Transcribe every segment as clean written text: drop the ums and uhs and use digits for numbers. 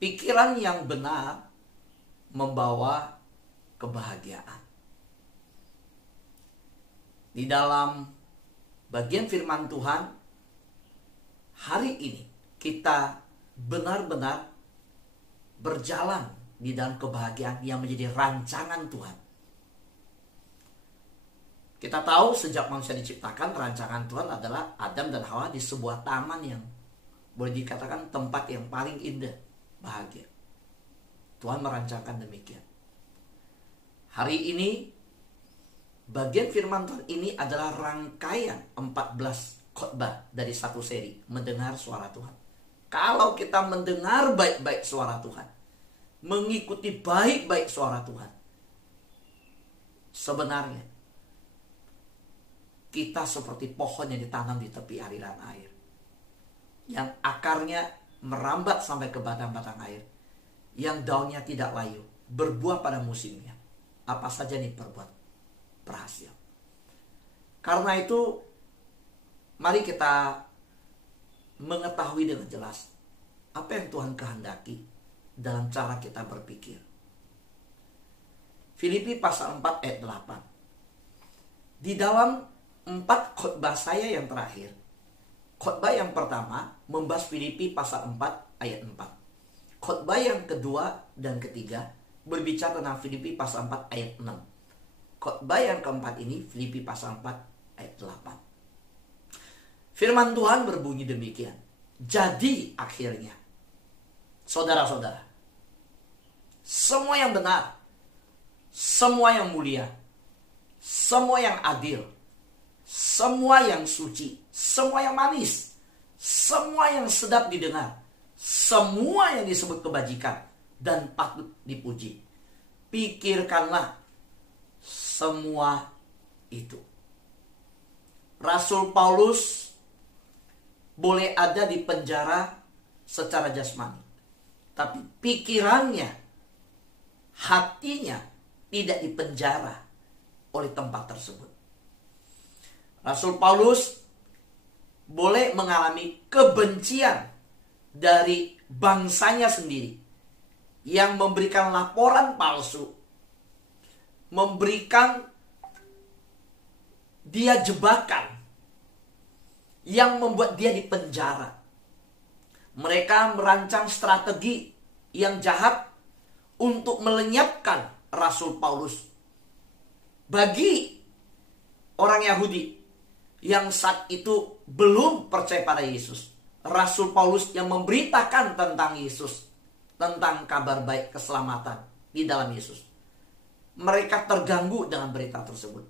Pikiran yang benar membawa kebahagiaan. Di dalam bagian firman Tuhan hari ini kita benar-benar berjalan di dalam kebahagiaan yang menjadi rancangan Tuhan. Kita tahu sejak manusia diciptakan, rancangan Tuhan adalah Adam dan Hawa di sebuah taman yang boleh dikatakan tempat yang paling indah, bahagia. Tuhan merancangkan demikian. Hari ini bagian firman Tuhan ini adalah rangkaian 14 khotbah dari satu seri mendengar suara Tuhan. Kalau kita mendengar baik-baik suara Tuhan, mengikuti baik-baik suara Tuhan, sebenarnya kita seperti pohon yang ditanam di tepi aliran air, yang akarnya merambat sampai ke batang-batang air, yang daunnya tidak layu, berbuah pada musimnya. Apa saja nih perbuat berhasil. Karena itu mari kita mengetahui dengan jelas apa yang Tuhan kehendaki dalam cara kita berpikir. Filipi pasal 4 ayat 8. Di dalam 4 khotbah saya yang terakhir, khotbah yang pertama membahas Filipi pasal 4 ayat 4. Khotbah yang kedua dan ketiga berbicara tentang Filipi pasal 4 ayat 6. Khotbah yang keempat ini Filipi pasal 4 ayat 8. Firman Tuhan berbunyi demikian. Jadi akhirnya, saudara-saudara, semua yang benar, semua yang mulia, semua yang adil, semua yang suci, semua yang manis, semua yang sedap didengar, semua yang disebut kebajikan dan patut dipuji, pikirkanlah semua itu. Rasul Paulus boleh ada di penjara secara jasmani, tapi pikirannya, hatinya tidak dipenjara oleh tempat tersebut. Rasul Paulus boleh mengalami kebencian dari bangsanya sendiri yang memberikan laporan palsu, memberikan dia jebakan yang membuat dia dipenjara. Mereka merancang strategi yang jahat untuk melenyapkan Rasul Paulus. Bagi orang Yahudi yang saat itu belum percaya pada Yesus, Rasul Paulus yang memberitakan tentang Yesus, tentang kabar baik keselamatan di dalam Yesus, mereka terganggu dengan berita tersebut.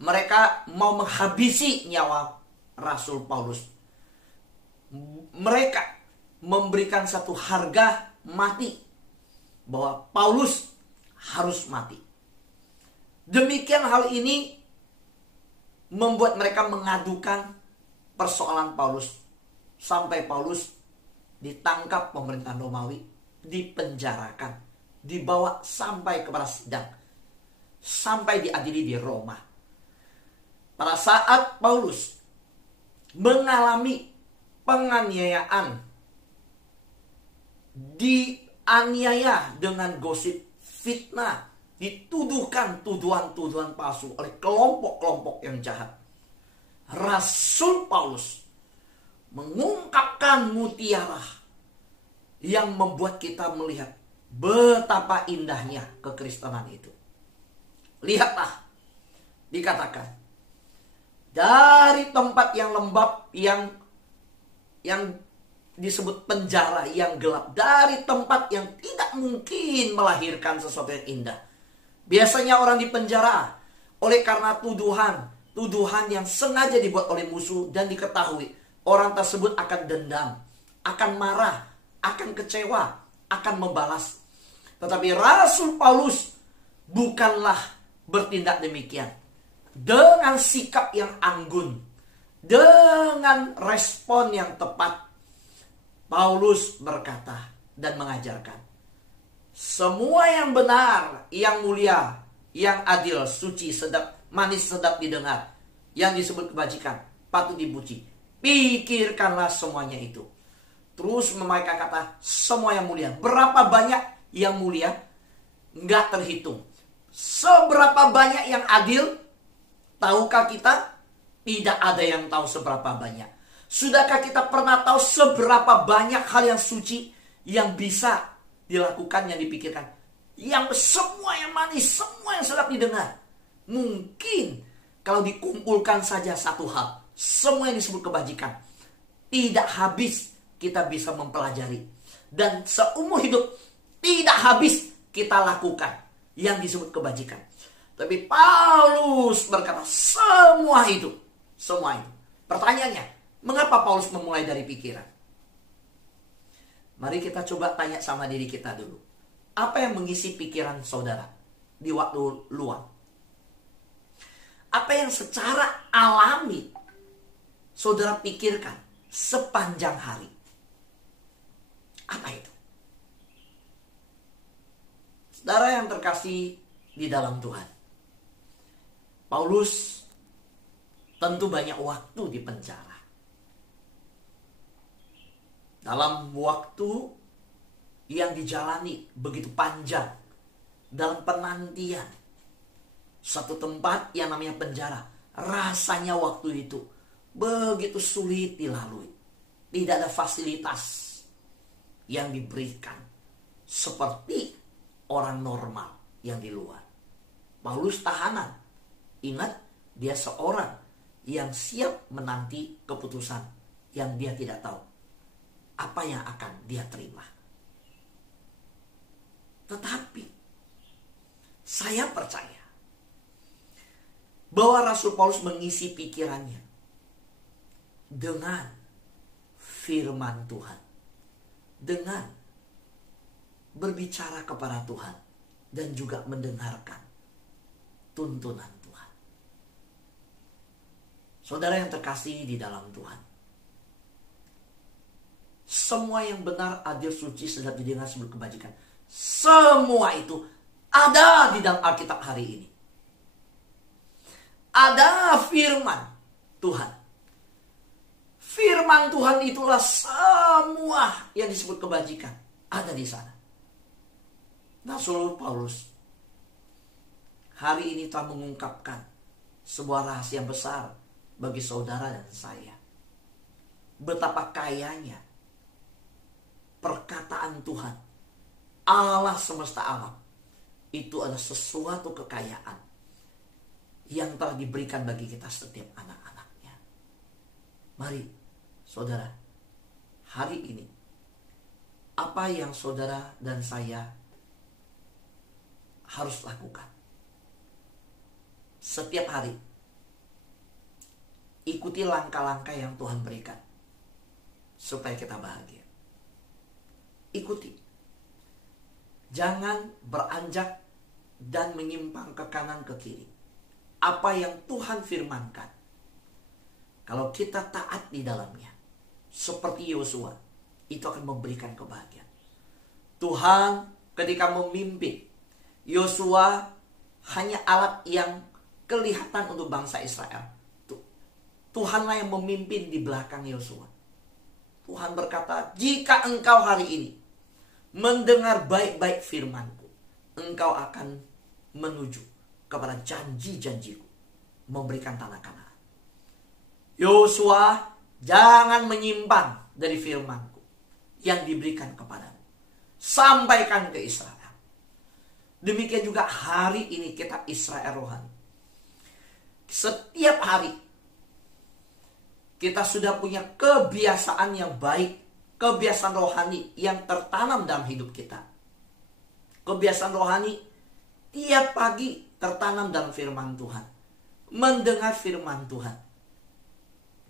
Mereka mau menghabisi nyawa Rasul Paulus. Mereka memberikan satu harga mati, bahwa Paulus harus mati. Demikian hal ini membuat mereka mengadukan persoalan Paulus, sampai Paulus ditangkap pemerintahan Romawi, dipenjarakan, dibawa sampai kepada sidang, sampai diadili di Roma. Pada saat Paulus mengalami penganiayaan, dianiaya dengan gosip, fitnah, dituduhkan tuduhan-tuduhan palsu oleh kelompok-kelompok yang jahat, Rasul Paulus mengungkapkan mutiara yang membuat kita melihat betapa indahnya kekristenan itu. Lihatlah, dikatakan, dari tempat yang lembab, yang disebut penjara yang gelap, dari tempat yang tidak mungkin melahirkan sesuatu yang indah. Biasanya orang dipenjara oleh karena tuduhan yang sengaja dibuat oleh musuh, dan diketahui orang tersebut akan dendam, akan marah, akan kecewa, akan membalas. Tetapi Rasul Paulus bukanlah bertindak demikian. Dengan sikap yang anggun, dengan respon yang tepat, Paulus berkata dan mengajarkan, semua yang benar, yang mulia, yang adil, suci, sedap, manis, sedap didengar, yang disebut kebajikan, patut dipuji, pikirkanlah semuanya itu. terus memakai kata semua yang mulia. Berapa banyak yang mulia? Nggak terhitung. Seberapa banyak yang adil? Tahukah kita? Tidak ada yang tahu seberapa banyak. Sudahkah kita pernah tahu seberapa banyak hal yang suci yang bisa dilakukan, yang dipikirkan? Yang semua yang manis, semua yang sedap didengar. Mungkin kalau dikumpulkan saja satu hal, semua yang disebut kebajikan, tidak habis kita bisa mempelajari. Dan seumur hidup tidak habis kita lakukan yang disebut kebajikan. Tapi Paulus berkata semua itu. Semua itu. Pertanyaannya, mengapa Paulus memulai dari pikiran? Mari kita coba tanya sama diri kita dulu. Apa yang mengisi pikiran saudara di waktu luang? Apa yang secara alami saudara pikirkan sepanjang hari? Apa itu? Saudara yang terkasih di dalam Tuhan, Paulus tentu banyak waktu di penjara. Dalam waktu yang dijalani begitu panjang, dalam penantian satu tempat yang namanya penjara, rasanya waktu itu begitu sulit dilalui. Tidak ada fasilitas yang diberikan seperti orang normal yang di luar. Paulus tahanan. Ingat, dia seorang yang siap menanti keputusan yang dia tidak tahu apa yang akan dia terima. Tetapi saya percaya bahwa Rasul Paulus mengisi pikirannya dengan firman Tuhan, dengan berbicara kepada Tuhan dan juga mendengarkan tuntunan Tuhan. Saudara yang terkasih di dalam Tuhan, semua yang benar, adil, suci, sedap didengar sebelum kebajikan, semua itu ada di dalam Alkitab hari ini. Ada firman Tuhan. Firman Tuhan itulah semua yang disebut kebajikan ada di sana. Rasul Paulus hari ini telah mengungkapkan sebuah rahasia besar bagi saudara dan saya. Betapa kayanya perkataan Tuhan, Allah semesta alam, itu adalah sesuatu kekayaan yang telah diberikan bagi kita setiap anak-anaknya. Mari saudara, hari ini apa yang saudara dan saya harus lakukan? Setiap hari ikuti langkah-langkah yang Tuhan berikan supaya kita bahagia. Ikuti. Jangan beranjak dan menyimpang ke kanan ke kiri. Apa yang Tuhan firmankan, kalau kita taat di dalamnya, seperti Yosua, itu akan memberikan kebahagiaan. Tuhan ketika memimpin Yosua hanya alat yang kelihatan untuk bangsa Israel. Tuhanlah yang memimpin di belakang Yosua. Tuhan berkata, jika engkau hari ini mendengar baik-baik firman-Ku, engkau akan menuju kepada janji-janji-Ku, memberikan tanah Kanaan. Yosua, jangan menyimpang dari firman-Ku yang diberikan kepadamu. Sampaikan ke Israel. Demikian juga hari ini kita Israel rohani. Setiap hari kita sudah punya kebiasaan yang baik, kebiasaan rohani yang tertanam dalam hidup kita. Kebiasaan rohani tiap pagi tertanam dalam firman Tuhan. Mendengar firman Tuhan.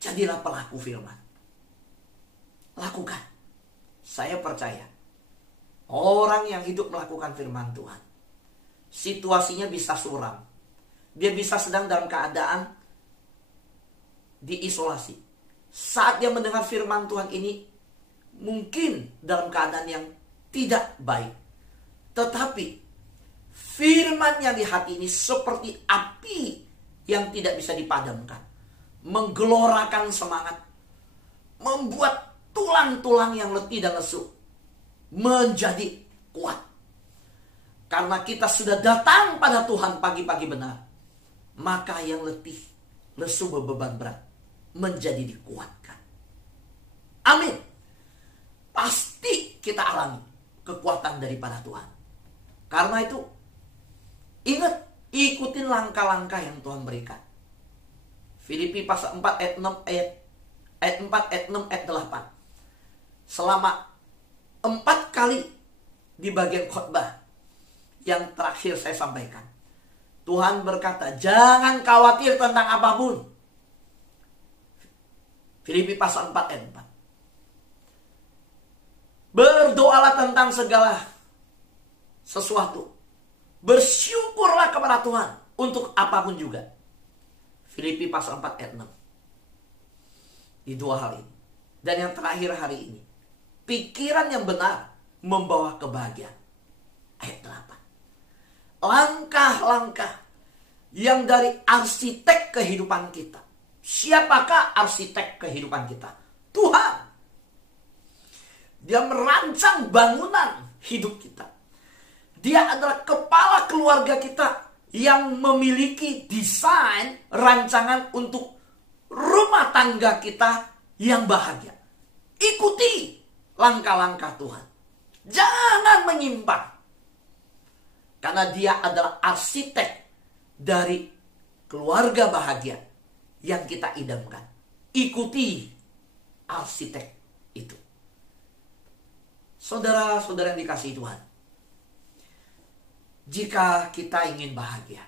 Jadilah pelaku firman. Lakukan. Saya percaya orang yang hidup melakukan firman Tuhan, situasinya bisa suram. Dia bisa sedang dalam keadaan diisolasi. Saat dia mendengar firman Tuhan ini, mungkin dalam keadaan yang tidak baik. Tetapi firman yang di hati ini seperti api yang tidak bisa dipadamkan. Menggelorakan semangat. Membuat tulang-tulang yang letih dan lesu menjadi kuat. Karena kita sudah datang pada Tuhan pagi-pagi benar, maka yang letih, lesu, berbeban berat menjadi dikuatkan. Amin. Pasti kita alami kekuatan daripada Tuhan. Karena itu, ingat, ikutin langkah-langkah yang Tuhan berikan. Filipi pasal 4 ayat 6 ayat 4 ayat 6 ayat 8. Selama 4 kali di bagian khotbah yang terakhir saya sampaikan, Tuhan berkata, jangan khawatir tentang apapun. Filipi pasal 4 ayat 4. Berdoalah tentang segala sesuatu. Bersyukurlah kepada Tuhan untuk apapun juga. Filipi pasal 4 ayat 6. Di 2 hal ini. Dan yang terakhir hari ini, pikiran yang benar membawa kebahagiaan. Ayat 8. Langkah-langkah yang dari arsitek kehidupan kita. Siapakah arsitek kehidupan kita? Tuhan. Dia merancang bangunan hidup kita. Dia adalah kepala keluarga kita yang memiliki desain rancangan untuk rumah tangga kita yang bahagia. Ikuti langkah-langkah Tuhan. Jangan menyimpang. Karena dia adalah arsitek dari keluarga bahagia yang kita idamkan. Ikuti arsitek itu. Saudara-saudara yang dikasihi Tuhan, jika kita ingin bahagia,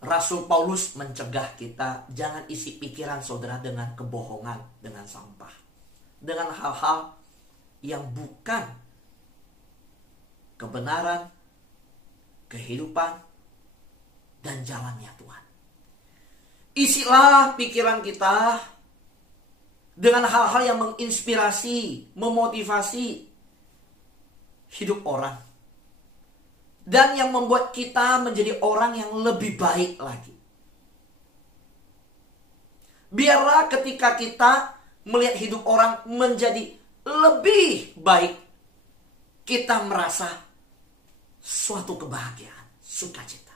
Rasul Paulus mencegah kita jangan isi pikiran saudara dengan kebohongan, dengan sampah, dengan hal-hal yang bukan kebenaran, kehidupan, dan jalannya Tuhan. Isilah pikiran kita dengan hal-hal yang menginspirasi, memotivasi hidup orang. Dan yang membuat kita menjadi orang yang lebih baik lagi. Biarlah ketika kita melihat hidup orang menjadi lebih baik, kita merasa suatu kebahagiaan, sukacita.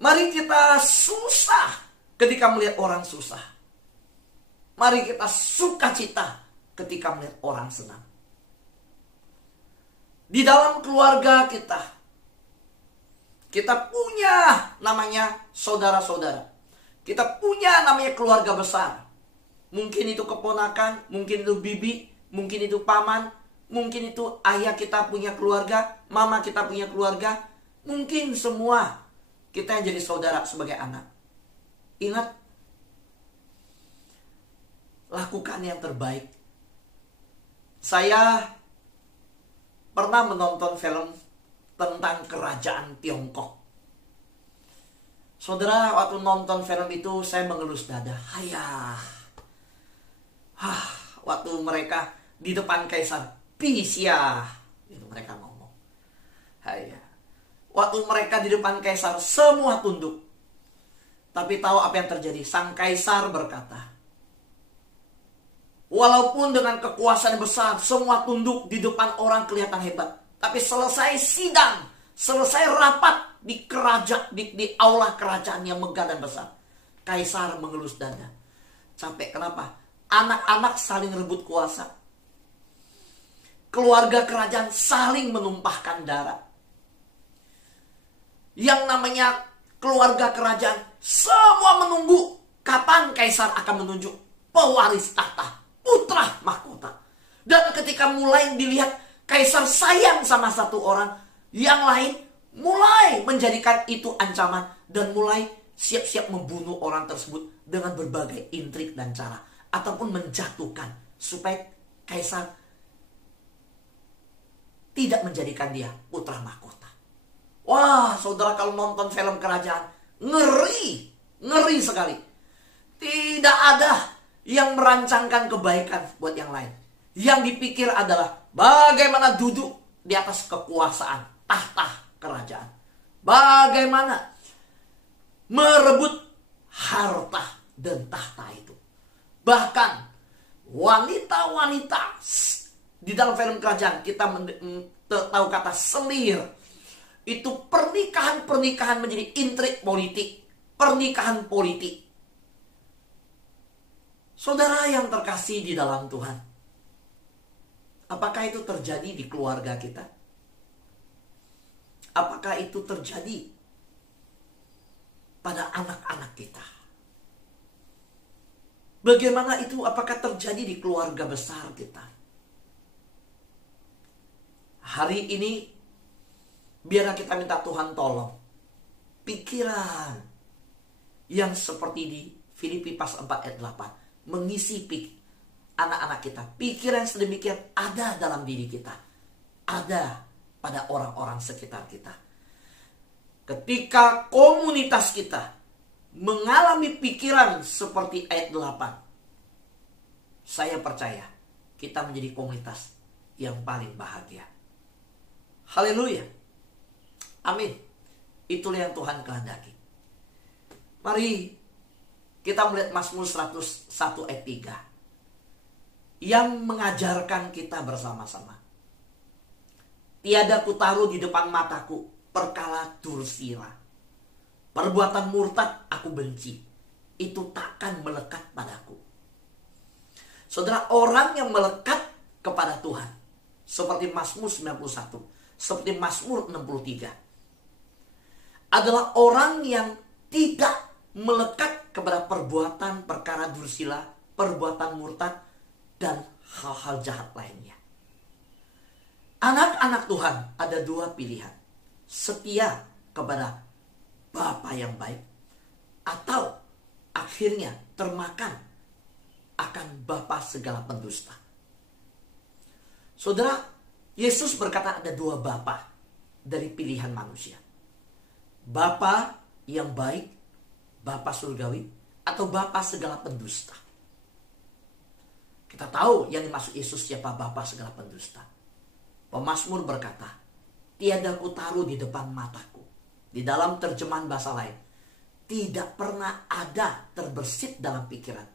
Mari kita susah ketika melihat orang susah. Mari kita sukacita ketika melihat orang senang. Di dalam keluarga kita punya namanya saudara-saudara. Kita punya namanya keluarga besar. Mungkin itu keponakan, mungkin itu bibi, mungkin itu paman, mungkin itu ayah kita punya keluarga, mama kita punya keluarga. Mungkin semua kita yang jadi saudara sebagai anak. Ingat, lakukan yang terbaik. Saya pernah menonton film tentang kerajaan Tiongkok. Saudara, waktu nonton film itu saya mengelus dada. Waktu mereka di depan Kaisar Pisia, itu mereka ngomong. Waktu mereka di depan Kaisar semua tunduk. Tapi tahu apa yang terjadi? Sang Kaisar berkata, walaupun dengan kekuasaan besar, semua tunduk di depan orang kelihatan hebat. Tapi selesai sidang, selesai rapat di kerajaan, di aula kerajaan yang megah dan besar, Kaisar mengelus dada. Capek, kenapa? Anak-anak saling rebut kuasa. Keluarga kerajaan saling menumpahkan darah. Yang namanya keluarga kerajaan semua menunggu kapan Kaisar akan menunjuk pewaris tahta, putra mahkota. Dan ketika mulai dilihat Kaisar sayang sama satu orang, yang lain mulai menjadikan itu ancaman dan mulai siap-siap membunuh orang tersebut dengan berbagai intrik dan cara, ataupun menjatuhkan supaya Kaisar tidak menjadikan dia putra mahkota. Wah, saudara, kalau nonton film kerajaan, ngeri sekali. Tidak ada yang merancangkan kebaikan buat yang lain. Yang dipikir adalah bagaimana duduk di atas kekuasaan, tahta kerajaan. Bagaimana merebut harta dan tahta itu. Bahkan wanita-wanita di dalam film kerajaan kita tahu kata selir. Itu pernikahan-pernikahan menjadi intrik politik, pernikahan politik. Saudara yang terkasih di dalam Tuhan, apakah itu terjadi di keluarga kita? Apakah itu terjadi pada anak-anak kita? Bagaimana itu? Apakah terjadi di keluarga besar kita? Hari ini biarlah kita minta Tuhan tolong pikiran yang seperti di Filipi pasal 4 ayat 8 mengisi anak-anak kita. Pikiran yang sedemikian ada dalam diri kita, ada pada orang-orang sekitar kita. Ketika komunitas kita mengalami pikiran seperti ayat 8, saya percaya kita menjadi komunitas yang paling bahagia. Haleluya. Amin. Itulah yang Tuhan kehendaki. Mari kita melihat Mazmur 101 ayat 3 yang mengajarkan kita bersama-sama. Tiada kutaruh di depan mataku perkara dursila. Perbuatan murtad aku benci. Itu takkan melekat padaku. Saudara, orang yang melekat kepada Tuhan seperti Mazmur 91, seperti Mazmur 63 adalah orang yang tidak melekat kepada perbuatan perkara dursila, perbuatan murtad, dan hal-hal jahat lainnya. Anak-anak Tuhan ada dua pilihan. Setia kepada Bapa yang baik, atau akhirnya termakan akan bapa segala pendusta. Saudara, Yesus berkata ada dua bapa dari pilihan manusia. Bapa yang baik, Bapa surgawi, atau Bapa segala pendusta. Kita tahu yang dimaksud Yesus siapa Bapa segala pendusta. Pemazmur berkata, tiada kutaruh di depan mataku. Di dalam terjemahan bahasa lain, tidak pernah ada terbersit dalam pikiran.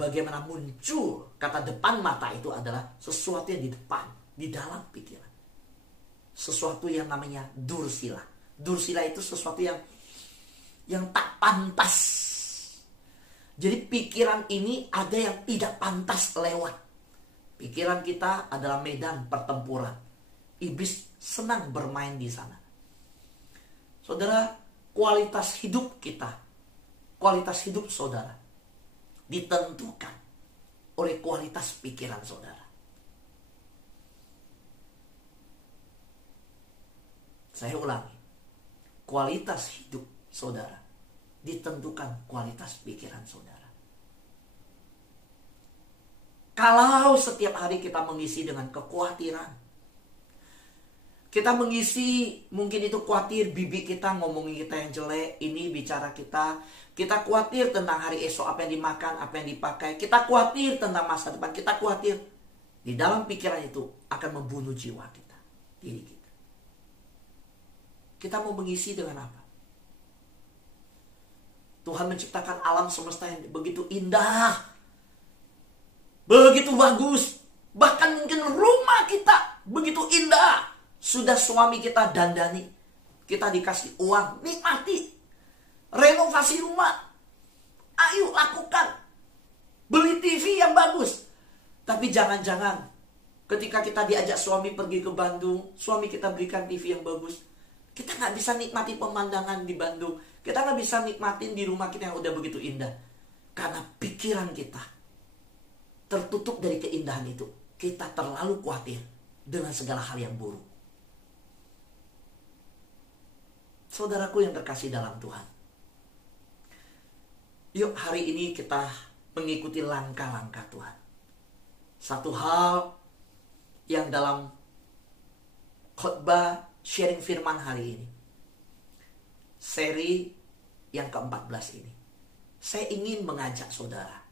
Bagaimana muncul kata depan mata itu adalah sesuatu yang di depan, di dalam pikiran. Sesuatu yang namanya dursila. Dursila itu sesuatu yang tak pantas. Jadi pikiran ini ada yang tidak pantas lewat. Pikiran kita adalah medan pertempuran. Iblis senang bermain di sana. Saudara, kualitas hidup kita, kualitas hidup saudara ditentukan oleh kualitas pikiran saudara. Saya ulangi. Kualitas hidup saudara ditentukan kualitas pikiran saudara. Kalau setiap hari kita mengisi dengan kekhawatiran, kita mengisi mungkin itu khawatir bibi kita ngomongin kita yang jelek, ini bicara kita khawatir tentang hari esok apa yang dimakan, apa yang dipakai, kita khawatir tentang masa depan, kita khawatir. Di dalam pikiran itu akan membunuh jiwa kita, diri kita. Kita mau mengisi dengan apa? Tuhan menciptakan alam semesta yang begitu indah, begitu bagus. Bahkan mungkin rumah kita begitu indah. Sudah suami kita dandani, kita dikasih uang, nikmati. Renovasi rumah, ayo lakukan. Beli TV yang bagus. Tapi jangan-jangan ketika kita diajak suami pergi ke Bandung, suami kita berikan TV yang bagus, kita gak bisa nikmati pemandangan di Bandung. Kita gak bisa nikmatin di rumah kita yang udah begitu indah. Karena pikiran kita tertutup dari keindahan itu. Kita terlalu khawatir dengan segala hal yang buruk. Saudaraku yang terkasih dalam Tuhan, yuk hari ini kita mengikuti langkah-langkah Tuhan. Satu hal yang dalam khotbah sharing firman hari ini, seri yang ke-14 ini, saya ingin mengajak saudara,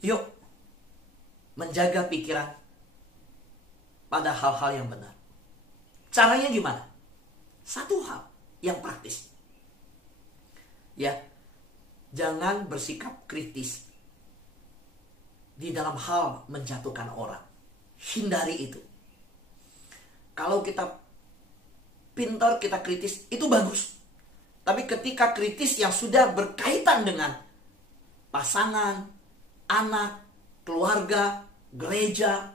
yuk menjaga pikiran pada hal-hal yang benar. Caranya gimana? Satu hal yang praktis. Ya, Jangan bersikap kritis di dalam hal menjatuhkan orang. Hindari itu. Kalau kita pintar, kita kritis, itu bagus. Tapi ketika kritis yang sudah berkaitan dengan pasangan, anak, keluarga, gereja,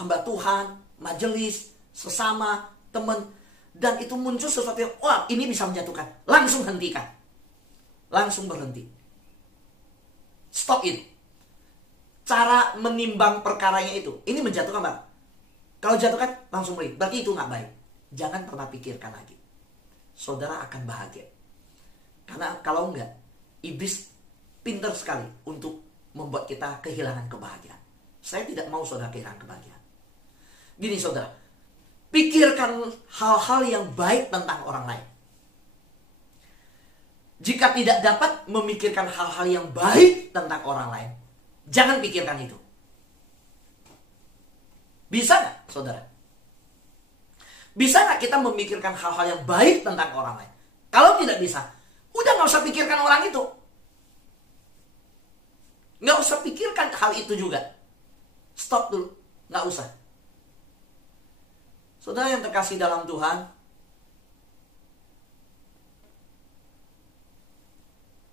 hamba Tuhan, majelis, sesama, teman, dan itu muncul sesuatu yang, wah, ini bisa menjatuhkan, langsung hentikan. Langsung berhenti. Stop itu. Cara menimbang perkaranya itu, ini menjatuhkan, Pak. Kalau jatuhkan, langsung berhenti. Berarti itu nggak baik. Jangan pernah pikirkan lagi. Saudara akan bahagia. Karena kalau enggak, iblis pintar sekali untuk membuat kita kehilangan kebahagiaan. Saya tidak mau saudara kehilangan kebahagiaan. Gini saudara, pikirkan hal-hal yang baik tentang orang lain. Jika tidak dapat memikirkan hal-hal yang baik tentang orang lain, jangan pikirkan itu. Bisa nggak saudara? Bisa nggak kita memikirkan hal-hal yang baik tentang orang lain? Kalau tidak bisa, udah nggak usah pikirkan orang itu. Nggak usah pikirkan hal itu juga. Stop dulu, nggak usah. Saudara yang terkasih dalam Tuhan,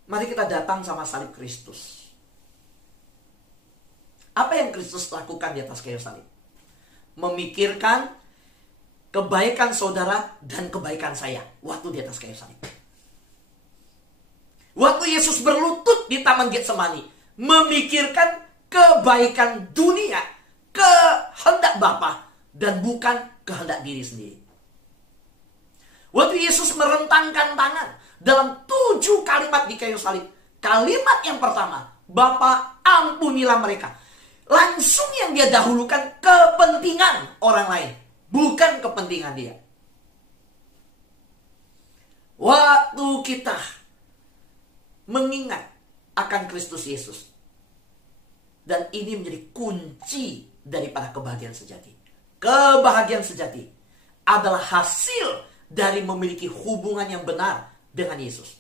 mari kita datang sama salib Kristus. Apa yang Kristus lakukan di atas kayu salib? Memikirkan kebaikan saudara dan kebaikan saya waktu di atas kayu salib. Waktu Yesus berlutut di Taman Getsemani, memikirkan kebaikan dunia, kehendak Bapa, dan bukan kehendak diri sendiri. Waktu Yesus merentangkan tangan dalam 7 kalimat di kayu salib, kalimat yang pertama, Bapa ampunilah mereka. Langsung yang dia dahulukan kepentingan orang lain, bukan kepentingan dia. Waktu kita mengingat akan Kristus Yesus, dan ini menjadi kunci daripada kebahagiaan sejati. Kebahagiaan sejati adalah hasil dari memiliki hubungan yang benar dengan Yesus.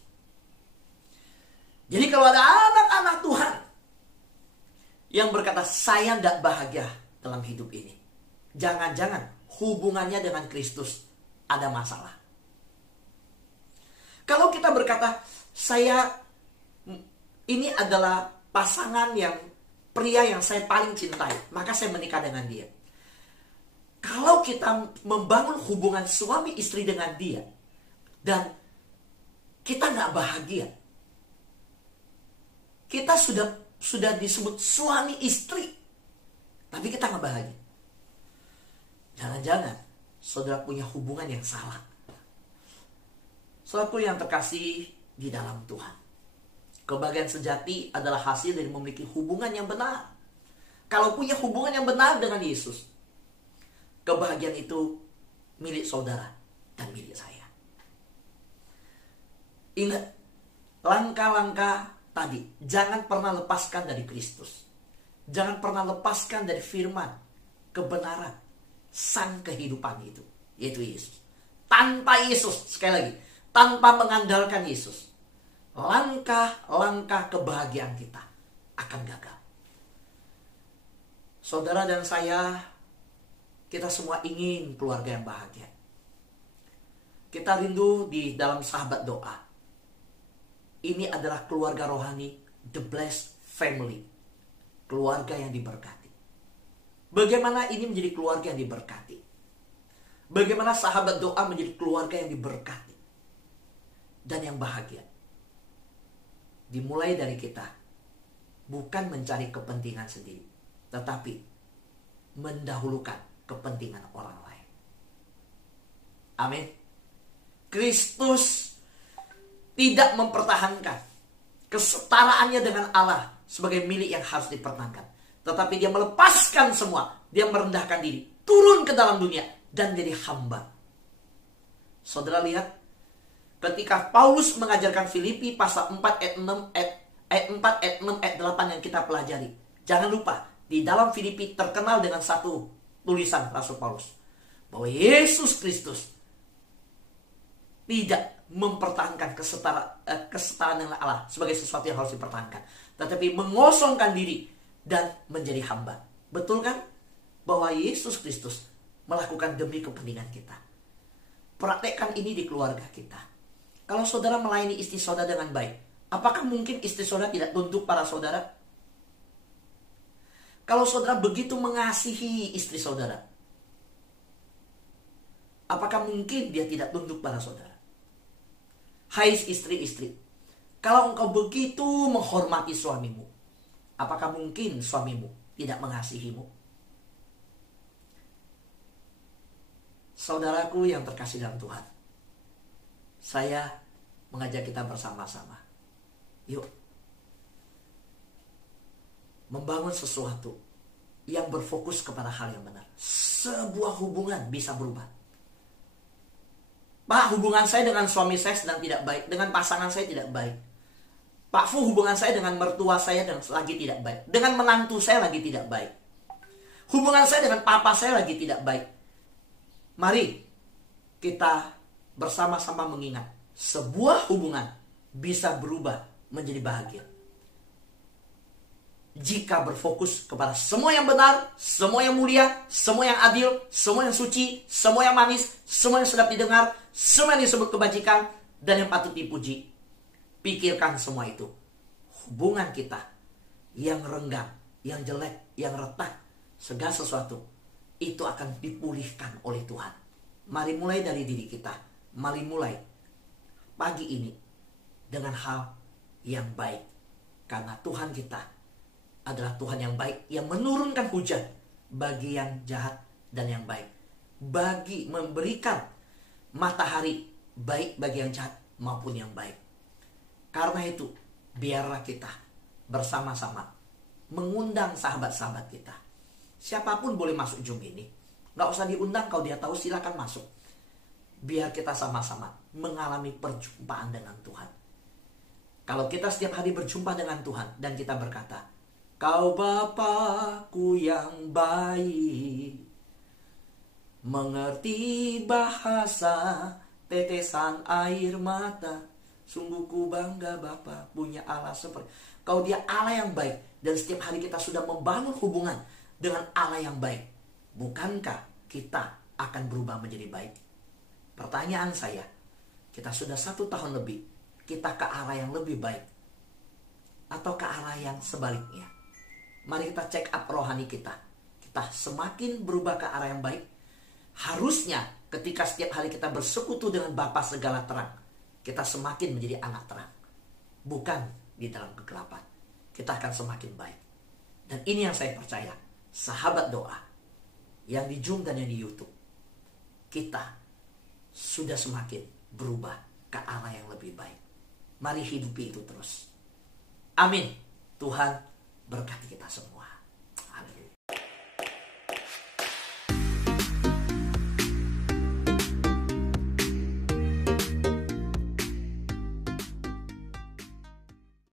Jadi kalau ada anak-anak Tuhan yang berkata, saya tidak bahagia dalam hidup ini, jangan-jangan hubungannya dengan Kristus ada masalah. Kalau kita berkata, ini adalah pasangan yang pria yang saya paling cintai, maka saya menikah dengan dia. Kalau kita membangun hubungan suami istri dengan dia, dan kita nggak bahagia, kita sudah disebut suami istri, tapi kita nggak bahagia. Jangan-jangan saudara punya hubungan yang salah. Saudaraku yang terkasih di dalam Tuhan, kebahagiaan sejati adalah hasil dari memiliki hubungan yang benar. Kalau punya hubungan yang benar dengan Yesus, kebahagiaan itu milik saudara dan milik saya. Ingat, langkah-langkah tadi, jangan pernah lepaskan dari Kristus. Jangan pernah lepaskan dari firman, kebenaran, sang kehidupan itu, yaitu Yesus. Tanpa Yesus, sekali lagi, tanpa mengandalkan Yesus, langkah-langkah kebahagiaan kita akan gagal. Saudara dan saya, kita semua ingin keluarga yang bahagia. Kita rindu di dalam sahabat doa. Ini adalah keluarga rohani, the blessed family. Keluarga yang diberkati. Bagaimana ini menjadi keluarga yang diberkati? Bagaimana sahabat doa menjadi keluarga yang diberkati dan yang bahagia? Dimulai dari kita, bukan mencari kepentingan sendiri, tetapi mendahulukan kepentingan orang lain. Amin. Kristus tidak mempertahankan kesetaraannya dengan Allah sebagai milik yang harus dipertahankan, tetapi dia melepaskan semua. Dia merendahkan diri, turun ke dalam dunia dan jadi hamba. Saudara lihat, ketika Paulus mengajarkan Filipi pasal 4 ayat 6 ayat 4 ayat 6 ayat 8 yang kita pelajari, jangan lupa di dalam Filipi terkenal dengan satu tulisan Rasul Paulus, bahwa Yesus Kristus tidak mempertahankan kesetaraan dengan Allah sebagai sesuatu yang harus dipertahankan, tetapi mengosongkan diri dan menjadi hamba. Betul kan? Bahwa Yesus Kristus melakukan demi kepentingan kita. Praktekkan ini di keluarga kita. Kalau saudara melayani istri saudara dengan baik, apakah mungkin istri saudara tidak tunduk pada saudara? Kalau saudara begitu mengasihi istri saudara, apakah mungkin dia tidak tunduk pada saudara? Hai istri-istri, kalau engkau begitu menghormati suamimu, apakah mungkin suamimu tidak mengasihimu? Saudaraku yang terkasih dalam Tuhan, saya mengajak kita bersama-sama. Yuk, membangun sesuatu yang berfokus kepada hal yang benar. Sebuah hubungan bisa berubah. Pak, hubungan saya dengan suami saya sedang tidak baik, dengan pasangan saya tidak baik. Pak Fu, hubungan saya dengan mertua saya lagi tidak baik, dengan menantu saya lagi tidak baik. Hubungan saya dengan papa saya lagi tidak baik. Mari kita bersama-sama mengingat, sebuah hubungan bisa berubah menjadi bahagia jika berfokus kepada semua yang benar, semua yang mulia, semua yang adil, semua yang suci, semua yang manis, semua yang sedap didengar, semua yang disebut kebajikan, dan yang patut dipuji. Pikirkan semua itu. Hubungan kita yang renggang, yang jelek, yang retak, segala sesuatu itu akan dipulihkan oleh Tuhan. Mari mulai dari diri kita. Mari mulai pagi ini dengan hal yang baik. Karena Tuhan kita adalah Tuhan yang baik, yang menurunkan hujan bagi yang jahat dan yang baik, bagi memberikan matahari baik bagi yang jahat maupun yang baik. Karena itu, biarlah kita bersama-sama mengundang sahabat-sahabat kita. Siapapun boleh masuk Zoom ini, gak usah diundang. Kalau dia tahu silakan masuk. Biar kita sama-sama mengalami perjumpaan dengan Tuhan. Kalau kita setiap hari berjumpa dengan Tuhan dan kita berkata, Kau Bapakku yang baik, mengerti bahasa tetesan air mata, sungguh ku bangga Bapa punya Allah seperti Kau. Dia Allah yang baik, dan setiap hari kita sudah membangun hubungan dengan Allah yang baik. Bukankah kita akan berubah menjadi baik? Pertanyaan saya, kita sudah 1 tahun lebih, kita ke arah yang lebih baik atau ke arah yang sebaliknya? Mari kita check up rohani kita. Kita semakin berubah ke arah yang baik. Harusnya ketika setiap hari kita bersekutu dengan Bapa segala terang, kita semakin menjadi anak terang, bukan di dalam kegelapan. Kita akan semakin baik. Dan ini yang saya percaya, sahabat doa yang di Zoom dan yang di YouTube, kita sudah semakin berubah ke arah yang lebih baik. Mari hidupi itu terus. Amin. Tuhan berkati kita semua.